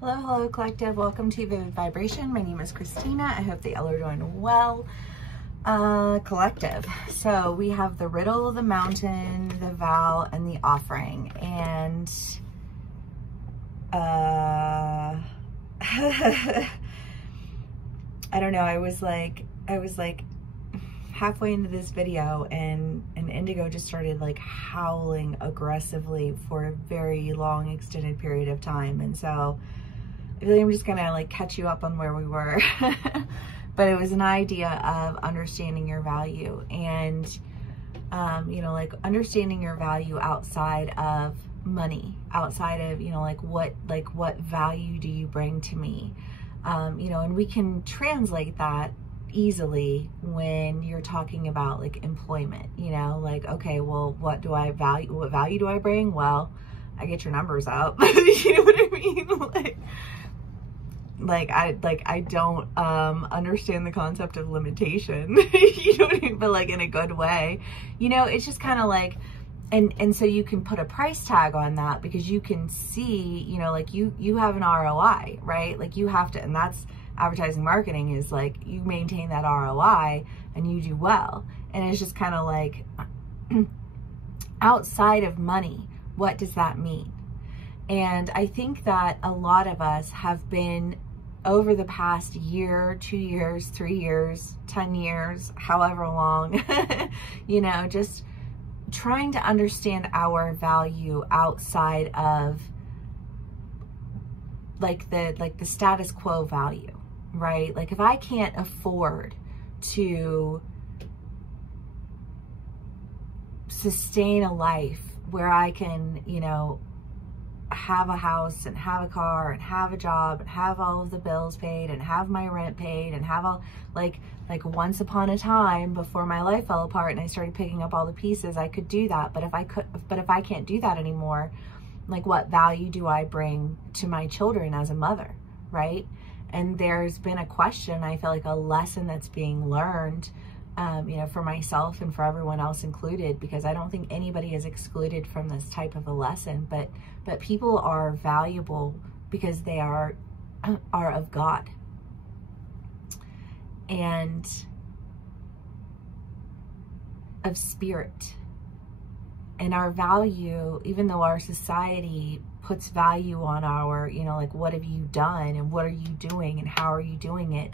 Hello, hello, collective. Welcome to Vivid Vibration. My name is Christina. I hope that y'all are doing well. Collective. So we have the riddle, the mountain, the vow, and the offering. And I don't know. I was like halfway into this video and Indigo just started like howling aggressively for a very long extended period of time. And so I feel like I'm just gonna like catch you up on where we were. But it was an idea of understanding your value and, you know, like understanding your value outside of money, outside of, you know, like what value do you bring to me? You know, and we can translate that easily when you're talking about like employment, you know, like, okay, well, what value do I bring? Well, I get your numbers up. You know what I mean? I don't understand the concept of limitation. You know what I mean? But like in a good way. You know, it's just kind of like, and so you can put a price tag on that because you can see, you know, like you have an ROI, right? Like you have to, and that's advertising marketing, is like you maintain that ROI and you do well. And it's just kind of like outside of money, what does that mean? And I think that a lot of us have been, over the past year, 2 years, 3 years, 10 years, however long, you know, just trying to understand our value outside of like the status quo value, right? Like if I can't afford to sustain a life where I can, you know, have a house and have a car and have a job and have all of the bills paid and have my rent paid and have all like once upon a time before my life fell apart and I started picking up all the pieces, I could do that. But if I can't do that anymore, like what value do I bring to my children as a mother, right? And there's been a question, I feel like a lesson that's being learned, you know, for myself and for everyone else included, because I don't think anybody is excluded from this type of a lesson, but people are valuable because they are of God. And of spirit. And our value, even though our society puts value on our, you know, like what have you done and what are you doing and how are you doing it?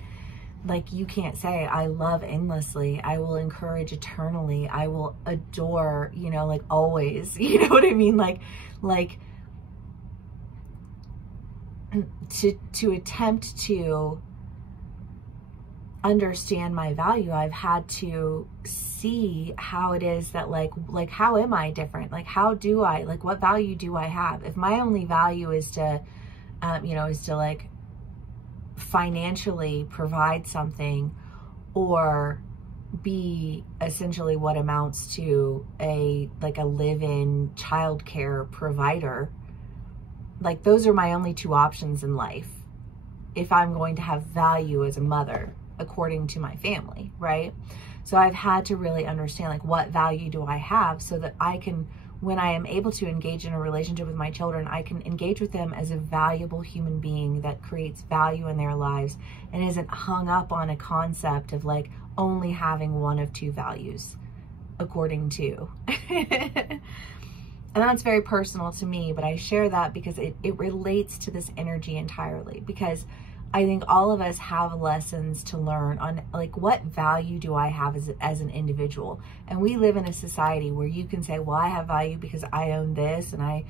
Like you can't say, I love endlessly, I will encourage eternally, I will adore, you know, like always, you know what I mean? Like to attempt to understand my value, I've had to see how it is that like how am I different? Like how do I, like what value do I have? If my only value is to, you know, is to like financially provide something or be essentially what amounts to a live-in childcare provider, like those are my only two options in life if I'm going to have value as a mother according to my family, right? So I've had to really understand like what value do I have so that I can, when I am able to engage in a relationship with my children, I can engage with them as a valuable human being that creates value in their lives and isn't hung up on a concept of like only having one of two values according to. And that's very personal to me, but I share that because it relates to this energy entirely, because I think all of us have lessons to learn on like what value do I have as an individual. And we live in a society where you can say, well, I have value because I own this and I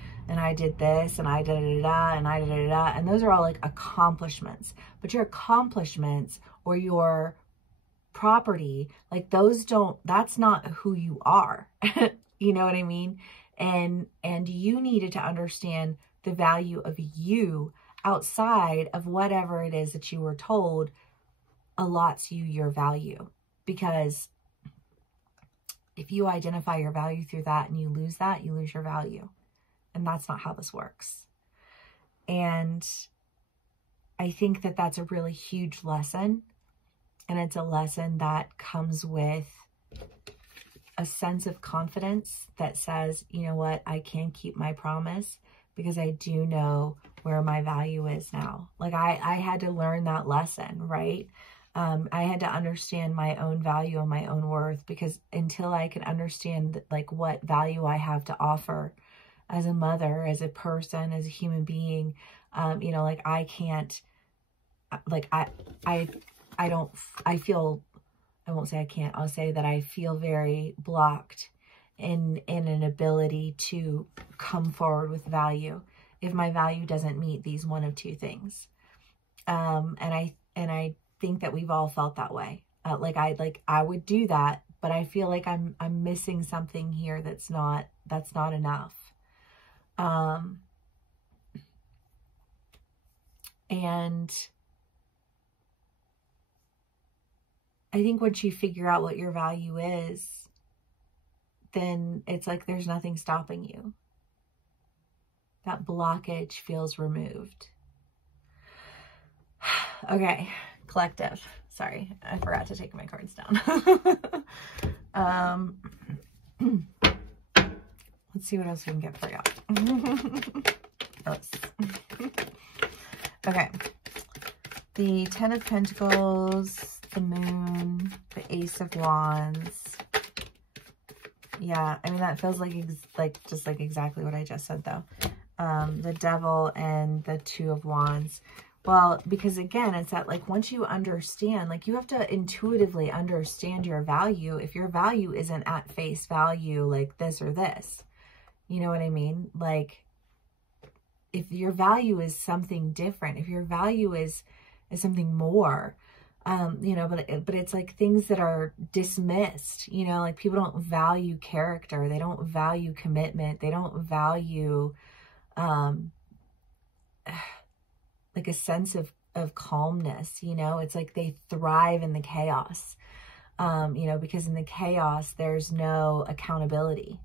did this and I da-da-da-da and I da-da-da-da. And those are all like accomplishments. But your accomplishments or your property, like those that's not who you are. You know what I mean? And you needed to understand the value of you outside of whatever it is that you were told allots you your value. Because if you identify your value through that and you lose that, you lose your value. And that's not how this works. And I think that that's a really huge lesson. And it's a lesson that comes with a sense of confidence that says, you know what, I can keep my promise because I do know where my value is now. Like I had to learn that lesson, right? I had to understand my own value and my own worth, because until I could understand like what value I have to offer as a mother, as a person, as a human being, you know, like I can't, like I don't, I feel, I won't say I can't, I'll say that I feel very blocked in an ability to come forward with value if my value doesn't meet these one of two things. And I think that we've all felt that way. I would do that, but I feel like I'm missing something here that's not enough. And I think once you figure out what your value is, then it's like there's nothing stopping you. That blockage feels removed. Okay, collective. Sorry, I forgot to take my cards down. Let's see what else we can get for y'all. Okay. The Ten of Pentacles, the Moon, the Ace of Wands. Yeah, I mean, that feels just like exactly what I just said, though. The Devil and the Two of Wands. Well, because again, it's that like once you understand, like you have to intuitively understand your value. If your value isn't at face value, like this or this, you know what I mean? Like if your value is something different, if your value is something more, you know, but it's like things that are dismissed, you know, like people don't value character. They don't value commitment. They don't value, like a sense of calmness, you know, it's like they thrive in the chaos, you know, because in the chaos, there's no accountability.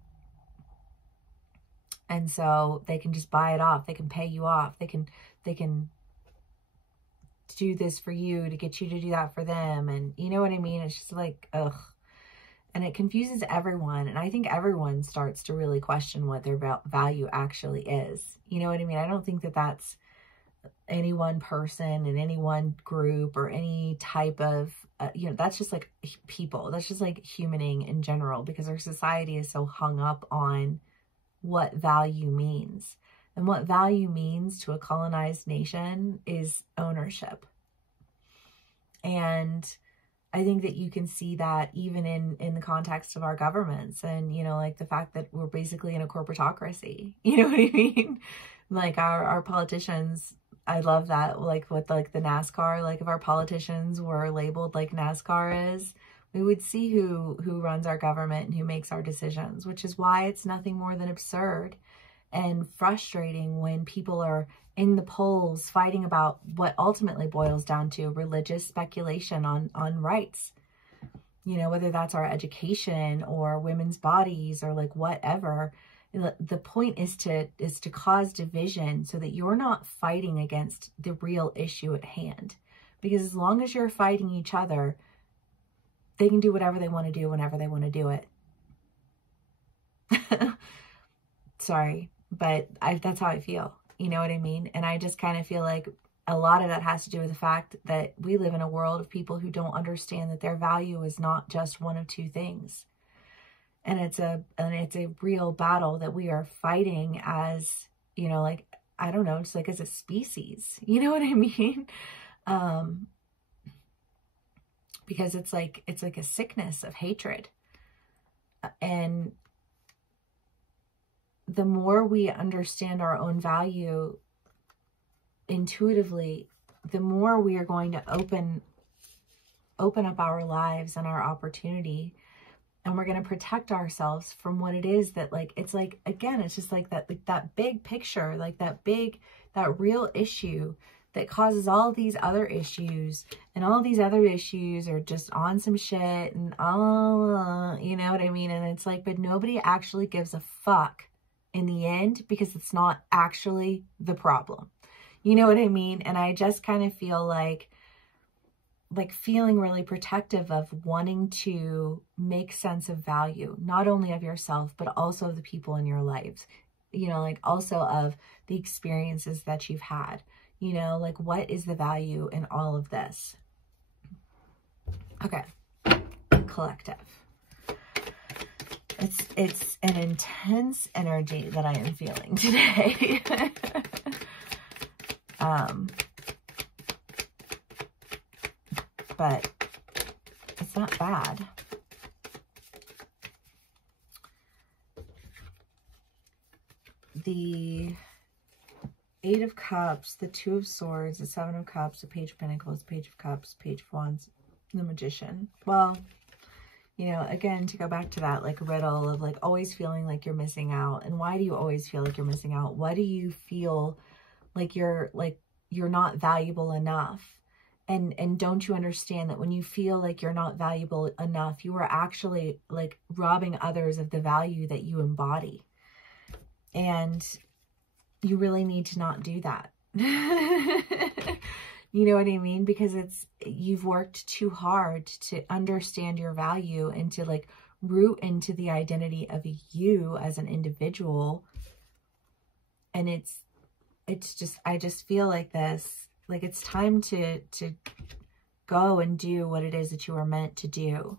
And so they can just buy it off. They can pay you off. They can do this for you to get you to do that for them. And you know what I mean? It's just like, ugh. And it confuses everyone. And I think everyone starts to really question what their value actually is. You know what I mean? I don't think that that's any one person in any one group or any type of, you know, that's just like people. That's just like humaning in general, because our society is so hung up on what value means. And what value means to a colonized nation is ownership. And I think that you can see that even in the context of our governments, and, you know, like the fact that we're basically in a corporatocracy, you know what I mean? Like our politicians, I love that, like with like the NASCAR, like if our politicians were labeled like NASCAR is, we would see who runs our government and who makes our decisions, which is why it's nothing more than absurd and frustrating when people are in the polls fighting about what ultimately boils down to religious speculation on rights. You know, whether that's our education or women's bodies or like whatever. The point is to cause division so that you're not fighting against the real issue at hand. Because as long as you're fighting each other, they can do whatever they want to do whenever they want to do it. Sorry, but that's how I feel. You know what I mean? And I just kind of feel like a lot of that has to do with the fact that we live in a world of people who don't understand that their value is not just one of two things. And it's a real battle that we are fighting as, you know, like, I don't know, just like as a species, you know what I mean? Because it's like a sickness of hatred. And the more we understand our own value intuitively, the more we are going to open up our lives and our opportunity. And we're going to protect ourselves from what it is that, like, it's like, again, it's just like that big picture, like that real issue that causes all these other issues, and all these other issues are just on some shit and all, you know what I mean? And it's like, but nobody actually gives a fuck in the end, because it's not actually the problem. You know what I mean? And I just kind of feel like feeling really protective of wanting to make sense of value, not only of yourself, but also of the people in your lives. you know, like also of the experiences that you've had, you know, like what is the value in all of this? Okay. Collective. It's an intense energy that I am feeling today. But it's not bad. The Eight of Cups, the Two of Swords, the Seven of Cups, the Page of Pentacles, Page of Cups, Page of Wands, the Magician. Well, you know, again, to go back to that like riddle of like always feeling like you're missing out. And why do you always feel like you're missing out? What do you feel like you're not valuable enough? And don't you understand that when you feel like you're not valuable enough, you are actually like robbing others of the value that you embody. And you really need to not do that. You know what I mean? Because you've worked too hard to understand your value and to like root into the identity of you as an individual. And I just feel like this, like it's time to go and do what it is that you are meant to do.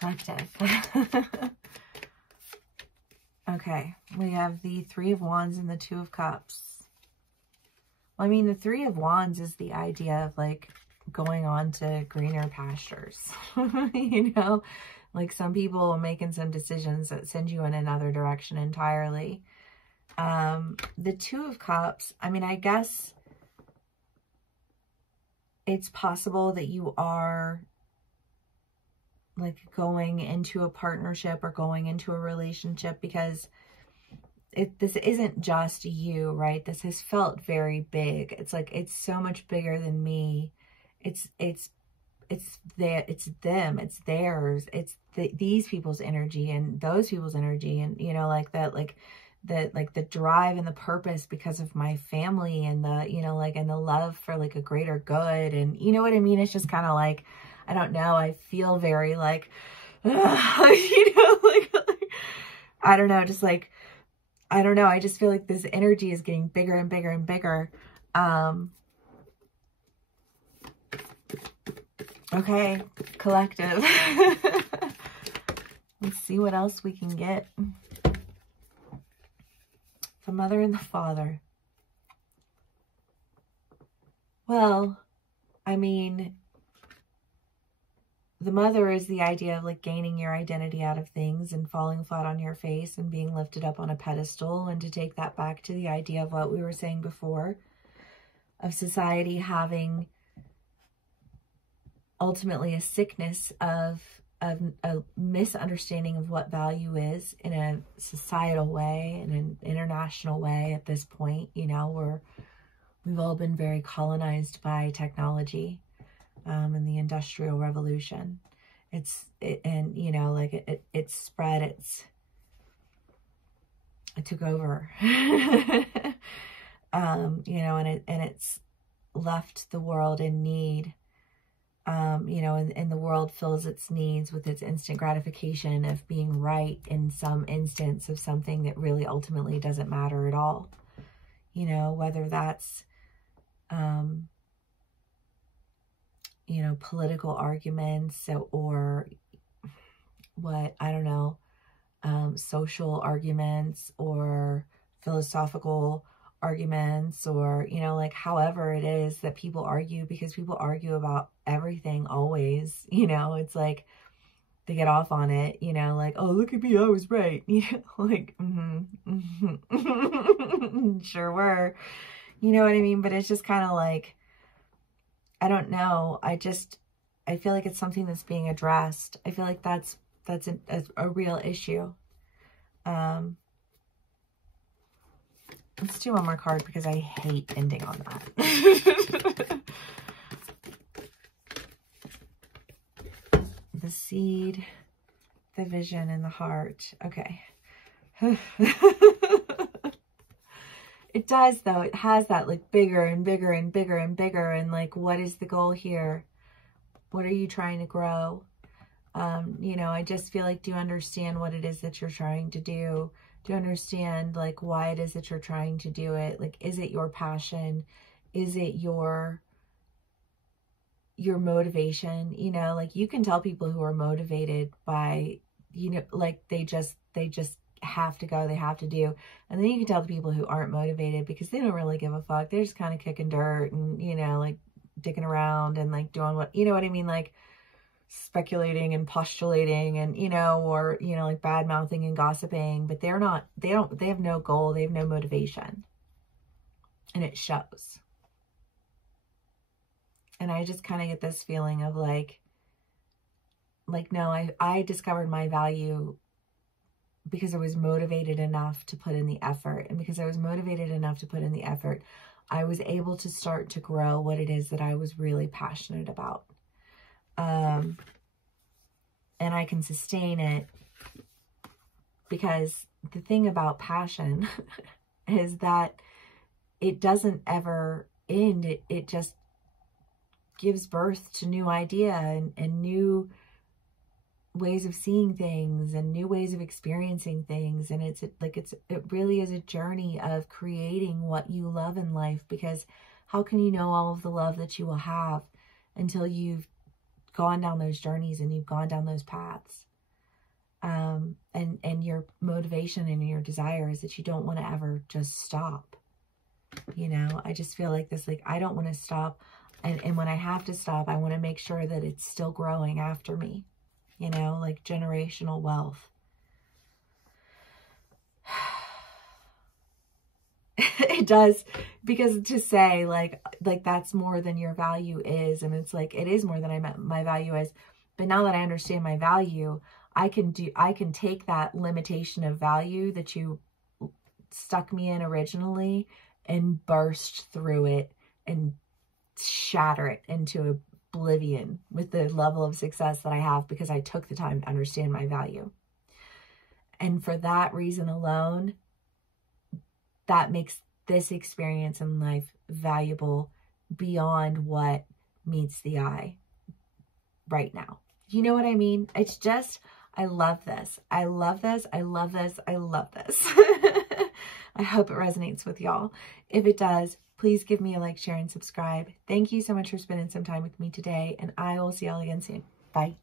Collective. Okay, we have the Three of Wands and the Two of Cups. Well, I mean, the Three of Wands is the idea of like going on to greener pastures. You know, like some people making some decisions that send you in another direction entirely. The Two of Cups, I mean, I guess it's possible that you are like going into a partnership or going into a relationship, because this isn't just you, right? This has felt very big. It's like, it's so much bigger than me. It's them, it's theirs, it's these people's energy and those people's energy. And, you know, like that, like the drive and the purpose because of my family and the, you know, like, and the love for like a greater good. And you know what I mean? It's just kind of like, I don't know. I feel very like, you know, like, I don't know, just like, I don't know. I just feel like this energy is getting bigger and bigger and bigger. Okay, collective. Let's see what else we can get. The Mother and the Father. Well, I mean, the Mother is the idea of like gaining your identity out of things and falling flat on your face and being lifted up on a pedestal. And to take that back to the idea of what we were saying before, of society having ultimately a sickness of a misunderstanding of what value is in a societal way, in an international way at this point, you know, we've all been very colonized by technology. In the Industrial Revolution, and you know, like it spread, it took over, you know, and it's left the world in need, you know, and the world fills its needs with its instant gratification of being right in some instance of something that really ultimately doesn't matter at all, you know, whether that's, you know, political arguments or what, I don't know, social arguments or philosophical arguments, or, you know, like however it is that people argue, because people argue about everything always, you know, it's like they get off on it, you know, like, oh, look at me, I was right, you know, like, sure were, you know what I mean? But it's just kind of like, I don't know. I feel like it's something that's being addressed. I feel like that's a real issue. Let's do one more card because I hate ending on that. The Seed, the Vision, and the Heart. Okay. It does though. It has that like bigger and bigger and bigger and bigger. And like, what is the goal here? What are you trying to grow? You know, I just feel like, do you understand what it is that you're trying to do? Do you understand like why it is that you're trying to do it? Like, is it your passion? Is it your motivation? You know, like you can tell people who are motivated by, you know, like they just have to go, they have to do. And then you can tell the people who aren't motivated because they don't really give a fuck. They're just kind of kicking dirt and, you know, like dicking around and like doing what, you know what I mean? Like speculating and postulating and, you know, or, you know, like bad mouthing and gossiping, but they have no goal. They have no motivation, and it shows. And I just kind of get this feeling of like, no, I discovered my value because I was motivated enough to put in the effort. And because I was motivated enough to put in the effort, I was able to start to grow what it is that I was really passionate about. And I can sustain it because the thing about passion is that it doesn't ever end. It just gives birth to new idea and new ways of seeing things and new ways of experiencing things. And it really is a journey of creating what you love in life, because how can you know all of the love that you will have until you've gone down those journeys and you've gone down those paths? And your motivation and your desire is that you don't want to ever just stop. You know, I just feel like this, like, I don't want to stop. And when I have to stop, I want to make sure that it's still growing after me, you know, like generational wealth. It does, because to say like that's more than your value is, and it's like, it is more than my value is. But now that I understand my value, I can take that limitation of value that you stuck me in originally and burst through it and shatter it into oblivion with the level of success that I have, because I took the time to understand my value. And for that reason alone, that makes this experience in life valuable beyond what meets the eye right now. You know what I mean? It's just, I love this. I love this. I love this. I love this. I hope it resonates with y'all. If it does, please give me a like, share, and subscribe. Thank you so much for spending some time with me today, and I will see y'all again soon. Bye.